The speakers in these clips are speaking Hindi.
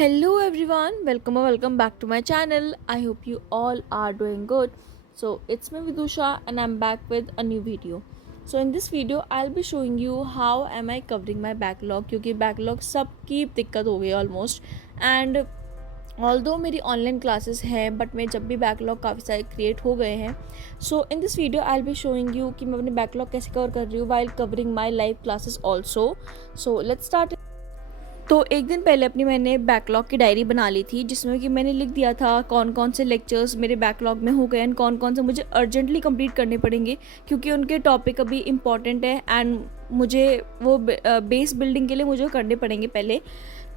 Hello everyone, welcome or welcome back to my channel. I hope you all are doing good. So it's me Vidusha and I'm back with a new video. So in this video I'll be showing you how am I covering my backlog क्योंकि backlog सबकी दिक्कत हो गई ऑलमोस्ट एंड ऑल्दो मेरी ऑनलाइन क्लासेस हैं बट मैं जब भी बैकलॉग काफ़ी सारे क्रिएट हो गए हैं. So in this video I will be showing you कि मैं अपने बैकलॉग कैसे कवर कर रही हूँ while covering my live classes also. So let's start. तो एक दिन पहले अपनी मैंने बैकलॉग की डायरी बना ली थी जिसमें कि मैंने लिख दिया था कौन कौन से लेक्चर्स मेरे बैकलॉग में हो गए एंड कौन कौन से मुझे अर्जेंटली कंप्लीट करने पड़ेंगे क्योंकि उनके टॉपिक अभी इंपॉर्टेंट है एंड मुझे वो बेस बिल्डिंग के लिए मुझे करने पड़ेंगे पहले.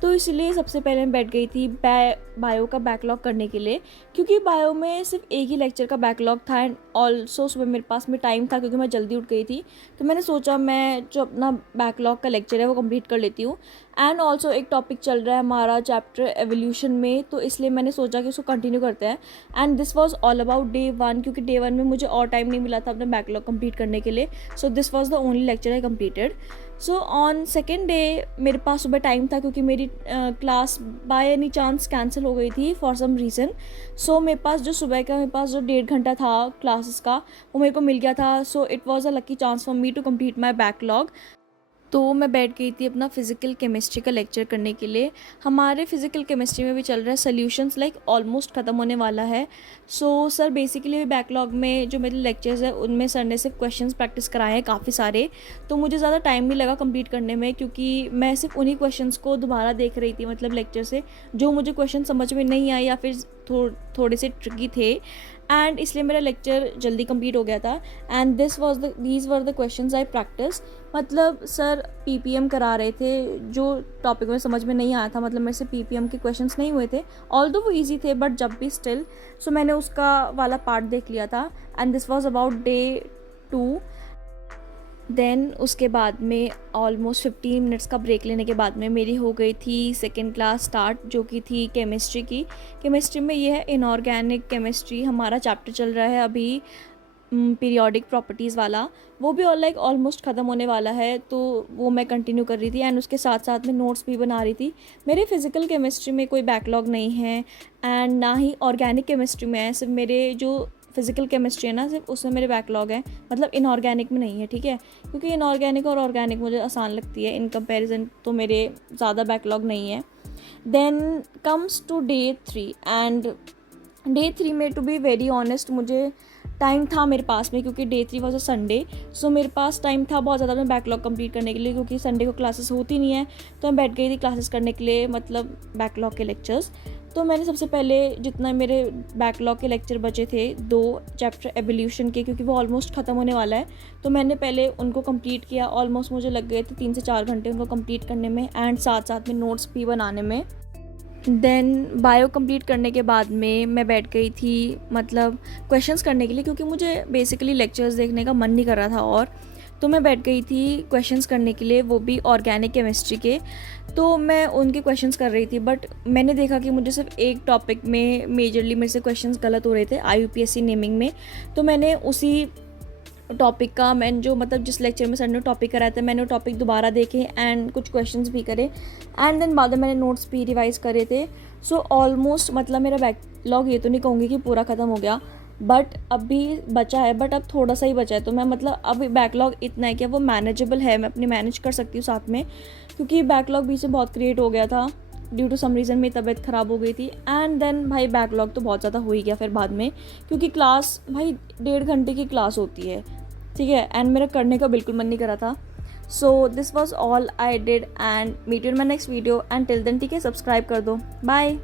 तो इसलिए सबसे पहले मैं बैठ गई थी बायो का बैकलॉग करने के लिए क्योंकि बायो में सिर्फ एक ही लेक्चर का बैकलॉग था एंड ऑल्सो सुबह मेरे पास में टाइम था क्योंकि मैं जल्दी उठ गई थी. तो मैंने सोचा मैं जो अपना बैकलॉग का लेक्चर है वो कंप्लीट कर लेती हूँ एंड ऑल्सो एक टॉपिक चल रहा है हमारा चैप्टर एवोल्यूशन में तो इसलिए मैंने सोचा कि उसको कंटिन्यू करते हैं. And this was all about day 1 क्योंकि डे 1 में मुझे और टाइम नहीं मिला था अपना बैकलॉग कंप्लीट करने के लिए. So this was the only lecture I completed. So on second day मेरे पास सुबह टाइम था क्योंकि मेरी class by any chance cancel हो गई थी फॉर सम रीज़न. सो मेरे पास जो सुबह का मेरे पास जो 1.5 घंटा था क्लासेस का वो मेरे को मिल गया था. So it was a lucky chance for me to complete my backlog. तो मैं बैठ गई थी अपना फिज़िकल केमिस्ट्री का लेक्चर करने के लिए. हमारे फिज़िकल केमिस्ट्री में भी चल रहा है सोल्यूशंस लाइक ऑलमोस्ट ख़त्म होने वाला है. सो सर बेसिकली बैकलॉग में जो मेरे लेक्चर्स है उनमें सर ने सिर्फ क्वेश्चंस प्रैक्टिस कराए हैं काफ़ी सारे. तो मुझे ज़्यादा टाइम नहीं लगा कंप्लीट करने में क्योंकि मैं सिर्फ उन्हीं क्वेश्चंस को दोबारा देख रही थी मतलब लेक्चर से जो मुझे क्वेश्चन समझ में नहीं आए या फिर थोड़े से ट्रिकी थे एंड इसलिए मेरा लेक्चर जल्दी कंप्लीट हो गया था. And these were the questions I practice. मतलब सर पीपीएम करा रहे थे जो टॉपिक में समझ में नहीं आया था मतलब मेरे से पीपीएम के क्वेश्चंस नहीं हुए थे ऑल्दो वो इजी थे बट जब भी स्टिल. सो मैंने उसका वाला पार्ट देख लिया था and this was about day 2. Then उसके बाद में ऑलमोस्ट 15 मिनट्स का ब्रेक लेने के बाद में मेरी हो गई थी सेकेंड क्लास स्टार्ट जो कि थी केमिस्ट्री की. केमिस्ट्री में ये है इनऑर्गेनिक केमिस्ट्री हमारा चैप्टर चल रहा है अभी पीरियोडिक प्रॉपर्टीज़ वाला. वो भी लाइक ऑलमोस्ट ख़त्म होने वाला है तो वो मैं कंटिन्यू कर रही थी एंड उसके साथ साथ में नोट्स भी बना रही थी. मेरे फिज़िकल केमिस्ट्री में कोई बैकलॉग नहीं है एंड ना ही ऑर्गेनिक केमिस्ट्री में है. सिर्फ मेरे जो फिज़िकल केमिस्ट्री है ना सिर्फ उसमें मेरे बैकलॉग है मतलब इनऑर्गेनिक में नहीं है. ठीक है क्योंकि इनऑर्गेनिक और ऑर्गेनिक मुझे आसान लगती है इन कंपैरिजन तो मेरे ज़्यादा बैकलॉग नहीं है. Then comes to day 3 and day 3 में टू बी वेरी ऑनेस्ट मुझे टाइम था मेरे पास में क्योंकि day 3 was a Sunday. So मेरे पास टाइम था बहुत ज़्यादा अपना बैकलॉग कंप्लीट करने के लिए क्योंकि संडे को क्लासेस होती नहीं है. तो मैं बैठ गई थी क्लासेस करने के लिए मतलब बैकलॉग के लेक्चर्स. तो मैंने सबसे पहले जितना मेरे बैकलॉग के लेक्चर बचे थे 2 चैप्टर एवोल्यूशन के क्योंकि वो ऑलमोस्ट ख़त्म होने वाला है तो मैंने पहले उनको कंप्लीट किया. ऑलमोस्ट मुझे लग गए थे 3 से 4 घंटे उनको कंप्लीट करने में एंड साथ साथ में नोट्स भी बनाने में. देन बायो कंप्लीट करने के बाद में मैं बैठ गई थी मतलब क्वेश्चंस करने के लिए क्योंकि मुझे बेसिकली लेक्चर्स देखने का मन नहीं कर रहा था और तो मैं बैठ गई थी क्वेश्चंस करने के लिए वो भी ऑर्गेनिक केमिस्ट्री के. तो मैं उनके क्वेश्चंस कर रही थी बट मैंने देखा कि मुझे सिर्फ एक टॉपिक में मेजरली मेरे से क्वेश्चंस गलत हो रहे थे IUPAC नेमिंग में. तो मैंने उसी टॉपिक का मैं जो मतलब जिस लेक्चर में सर ने टॉपिक कराया था मैंने वो टॉपिक दोबारा देखे एंड कुछ क्वेश्चंस भी करे एंड देन बाद में मैंने नोट्स भी रिवाइज करे थे. सो ऑलमोस्ट मतलब मेरा बैकलॉग ये तो नहीं कहूँगी कि पूरा ख़त्म हो गया बट अभी बचा है बट अब थोड़ा सा ही बचा है. तो मैं मतलब अब बैकलॉग इतना है कि वो मैनेजेबल है मैं अपनी मैनेज कर सकती हूँ साथ में क्योंकि बैकलॉग बीच से बहुत क्रिएट हो गया था ड्यू टू सम रीज़न मेरी तबीयत ख़राब हो गई थी. एंड देन भाई बैकलॉग तो बहुत ज़्यादा हो ही गया फिर बाद में क्योंकि क्लास भाई 1.5 घंटे की क्लास होती है. ठीक है एंड मेरा करने का बिल्कुल मन नहीं करा था. So this was all I did and meet you in my next video and till then ठीक है सब्सक्राइब कर दो. बाय.